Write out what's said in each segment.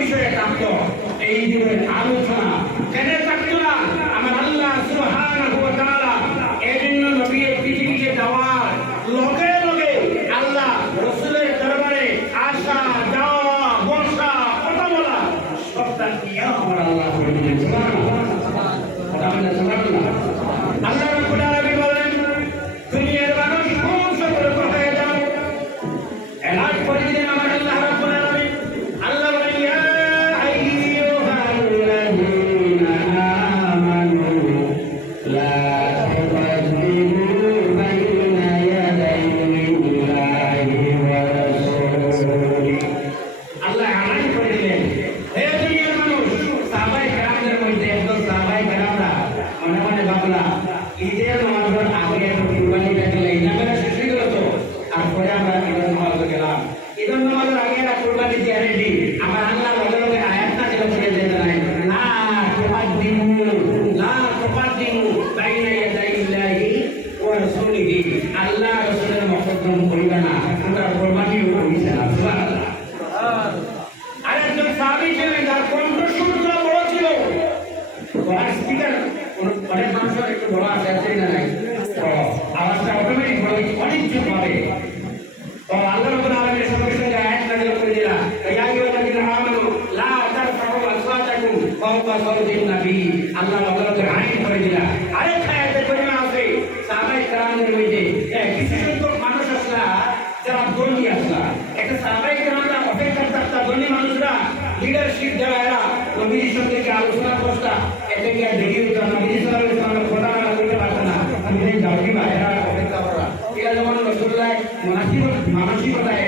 বিষয়ে থাকতো এই দিনের আলোচনা। কেন থাকতো না? আমার আল্লাহ সুহানা আল্লাহ রসুলের মতগ্রহণ করিবে না। আমরা প্রমাণীয় করিছে না আর সাহাবি ছিলেন, যার কণ্ঠস্বরটা বড় ছিল। স্পিকার অনেক মানুষের একটু গলা আছে আছে না নাই? আওয়াজটা অটোমেটিক হবে অনেক চুপ হবে তো আল্লাহ রবুল আলমের সঙ্গে সঙ্গে এক নাজিল করে দিলা ইয়া ইয়া তাকে রাহামানু লা তারফাউ আসওয়াতাকুম ফাওকা সাউতিল Viva, viva,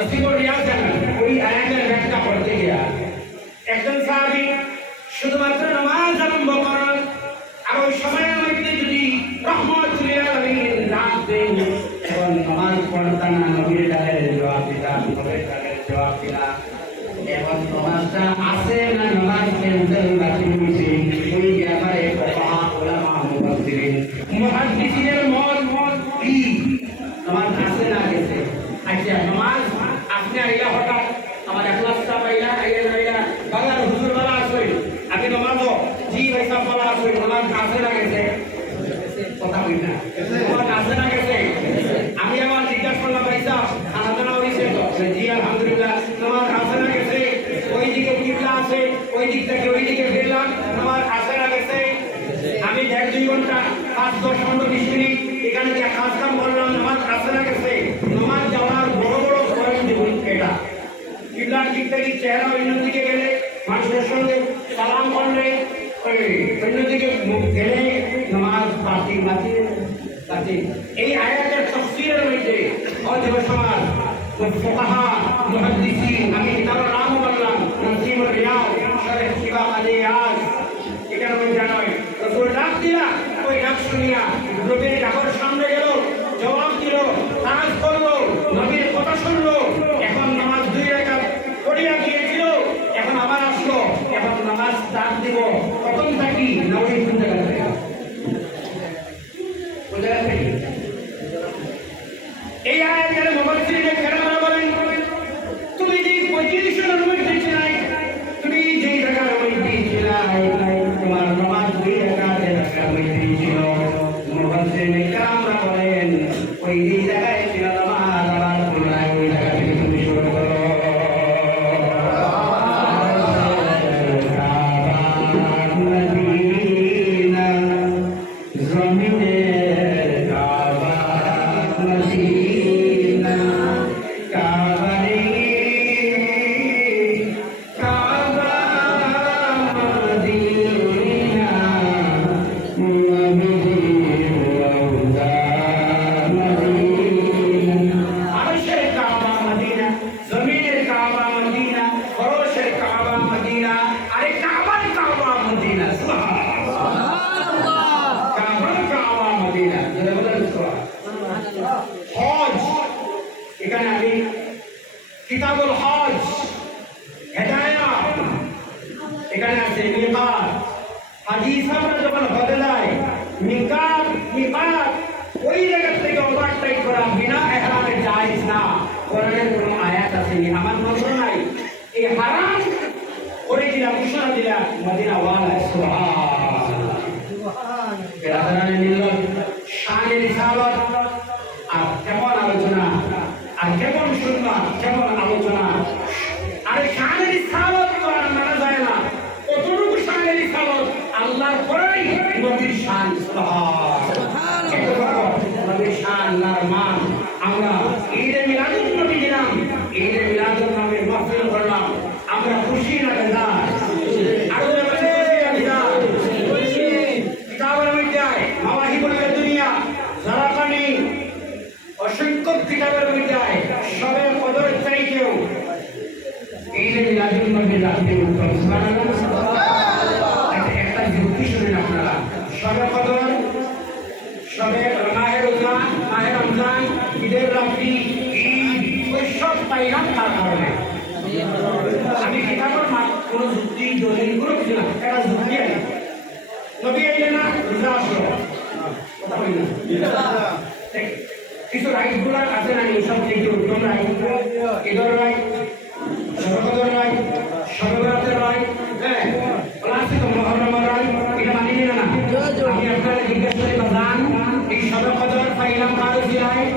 The people react. পাঁচ, দশ, পনেরো, বিশ মিনিট এখানে যে কাজ কাম করলাম নামাজ আসলে গেছে নামাজ যাওয়ার বড় বড় খরচ দেখুন এটা। কিবলার দিক থেকে চেহারা অন্যদিকে গেলে মানুষের সঙ্গে সালাম করলে অন্যদিকে গেলে নামাজ বাতি বাতি বাতি এই আয়াতের তফসিলের মধ্যে অজব সমাজ ফোকাহা, মুহাদ্দিসি, আমি কিতাবের নাম বললাম নসিমুর রিয়াদ শরীফ শিবা আলী আজ। এটার মধ্যে নয়, রসুল ডাক দিলাম শুনিয়া নবীর কাপড় সামনে গেল, জবাব দিল কাজ করল, নবীর কথা শুনলো। এখন নামাজ দুই রেখা পড়িয়া গিয়েছিল, এখন আবার আসলো, এখন নামাজ ডাক দিব। প্রথম থাকি নবীর কোন জায়গা এই আয়াতের তুমি যে টাকা অনুমতি চাই তুমি যে জায়গায় অনুমতি ಯೋಜನೆ ಕೂಡ ಇಲ್ಲ ಯಾಕಂದ್ರೆ ನಬಿಯಲ್ಲಿ ನಬಿಯಲ್ಲಿ ಡಿಸಾಸ್ಟರ್ কিছু রাইটগুলা আছে না এইসব কিন্তু উত্তম রাইটগুলো এদের রাইট সড়কদের রাইট সড়করাতের রাইট হ্যাঁ আছে তো মহরমের রাইট, এটা মানি নিলে না আমি আপনারা জিজ্ঞেস করি বা জান এই সড়কদের ফাইলাম কারও যে রাইট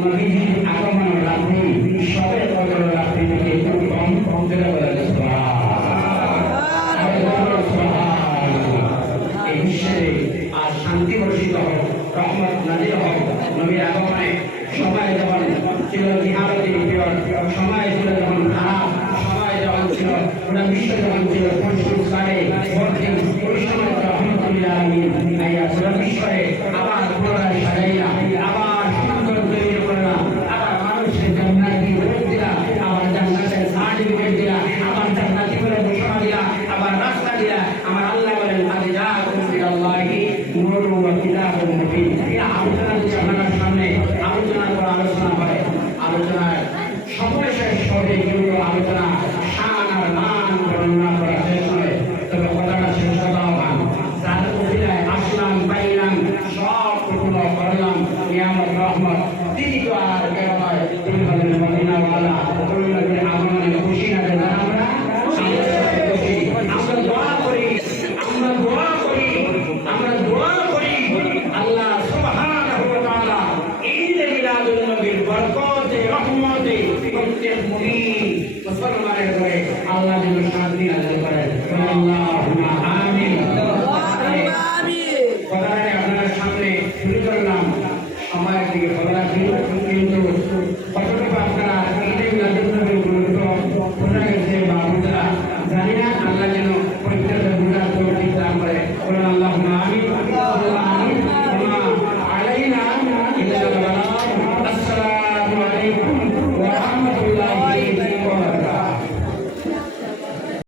imagínense a আলোচনা பதினாறு